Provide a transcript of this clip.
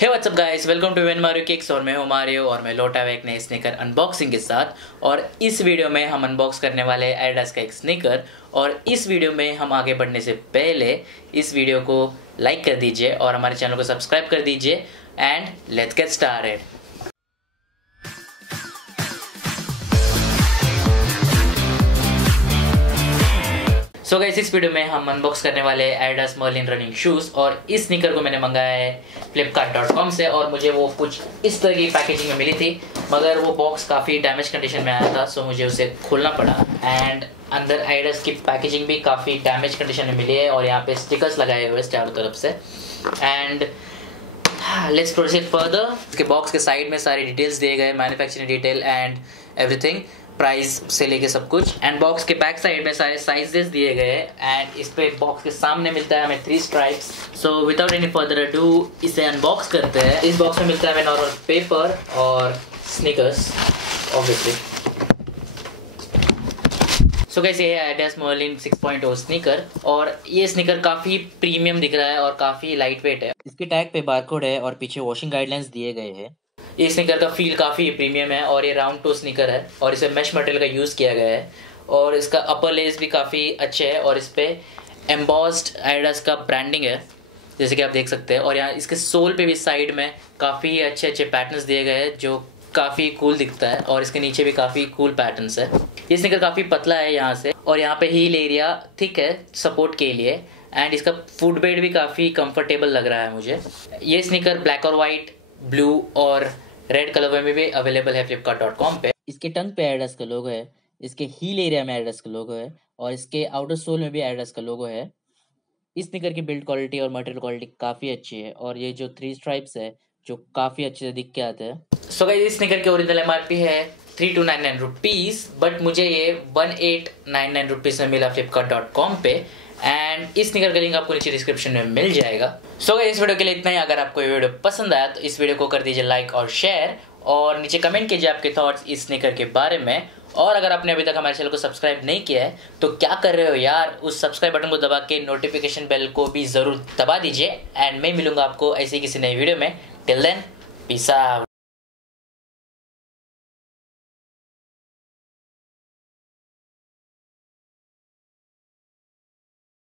Hey what's up guys, welcome to one Mario kicks. और मैं हूं मारियो और मैं लौटा हुआ एक नए स्नीकर अनबॉक्सिंग के साथ। और इस वीडियो में हम अनबॉक्स करने वाले हैं एडिडास का एक स्नीकर। और इस वीडियो में हम आगे बढ़ने से पहले इस वीडियो को लाइक कर दीजिए और हमारे चैनल को सब्सक्राइब कर दीजिए and let's get started. So guys, इस वीडियो में हम अनबॉक्स करने वाले एडिडास मर्लिन रनिंग शूज़। और इस स्नीकर को मैंने मंगाया है flipkart.com से और मुझे वो कुछ इस तरह की पैकेजिंग में मिली थी, मगर वो बॉक्स काफ़ी डैमेज कंडीशन में आया था, सो मुझे उसे खोलना पड़ा। एंड अंदर एडिडास की पैकेजिंग भी काफ़ी डैमेज कंडीशन में मिली है और यहाँ पे स्टिकर्स लगाए हुए चारों तरफ से। And let's proceed further. इसके बॉक्स के साइड में सारी डिटेल्स दिए गए, manufacturing detail and everything, price से लेके सब कुछ। एंड बॉक्स के बैक साइड में सारे साइजेस दिए गए एंड इस पे बॉक्स के सामने मिलता है हमें 3 stripes. So without any further ado इसे अनबॉक्स करते हैं। इस बॉक्स में मिलता है हमें नॉर्मल पेपर और स्नीकर्स ऑब्वियसली। सो गाइस, ये है एडिडास मर्लिन 6.0 स्नीकर और ये स्नीकर काफ़ी प्रीमियम दिख रहा है और काफ़ी लाइट वेट है। इसके टैग पे बारकोड है और पीछे वॉशिंग गाइडलाइंस दिए गए हैं। ये स्नीकर का फील काफ़ी प्रीमियम है और ये राउंड टो स्नीकर है और इसे मैश मटेरियल का यूज़ किया गया है और इसका अपर लेस भी काफ़ी अच्छे है और इस पर एम्बॉस्ड एडिडास का ब्रांडिंग है जैसे कि आप देख सकते हैं। और यहाँ इसके सोल पे भी साइड में काफ़ी अच्छे अच्छे पैटर्न्स दिए गए हैं जो काफ़ी कूल दिखता है और इसके नीचे भी काफ़ी कूल पैटर्न्स है। ये स्नीकर काफ़ी पतला है यहाँ से और यहाँ पे हील एरिया थिक है सपोर्ट के लिए। एंड इसका फुट बेड भी काफ़ी कंफर्टेबल लग रहा है मुझे। ये स्नीकर ब्लैक और वाइट, ब्लू और रेड कलर में भी अवेलेबल है flipkart.com पे। इसके टंग पे एडिडास का लोगो है, इसके हील एरिया में एडिडास का लोगो है और इसके आउटर सोल में भी एडिडास का लोगो है। इस स्नीकर की बिल्ड क्वालिटी और मटेरियल क्वालिटी काफ़ी अच्छी है और ये जो 3 स्ट्राइप्स है जो काफ़ी अच्छे से दिख के आते हैं। सो गाइस, इस स्नीकर की ओरिजिनल MRP है 3299 रुपीज़, बट मुझे ये 1899 रुपीज़ में मिला flipkart.com पे। एंड इस स्नीकर का लिंक आपको नीचे डिस्क्रिप्शन में मिल जाएगा। सो गाइस, इस वीडियो के लिए इतना ही। अगर आपको ये वीडियो पसंद आया तो इस वीडियो को कर दीजिए लाइक और शेयर और नीचे कमेंट कीजिए आपके थॉट्स इस स्नीकर के बारे में। और अगर आपने अभी तक हमारे चैनल को सब्सक्राइब नहीं किया है तो क्या कर रहे हो यार, उस सब्सक्राइब बटन को दबा के नोटिफिकेशन बेल को भी ज़रूर दबा दीजिए। एंड मैं मिलूंगा आपको ऐसी किसी नई वीडियो में। Till then, peace out.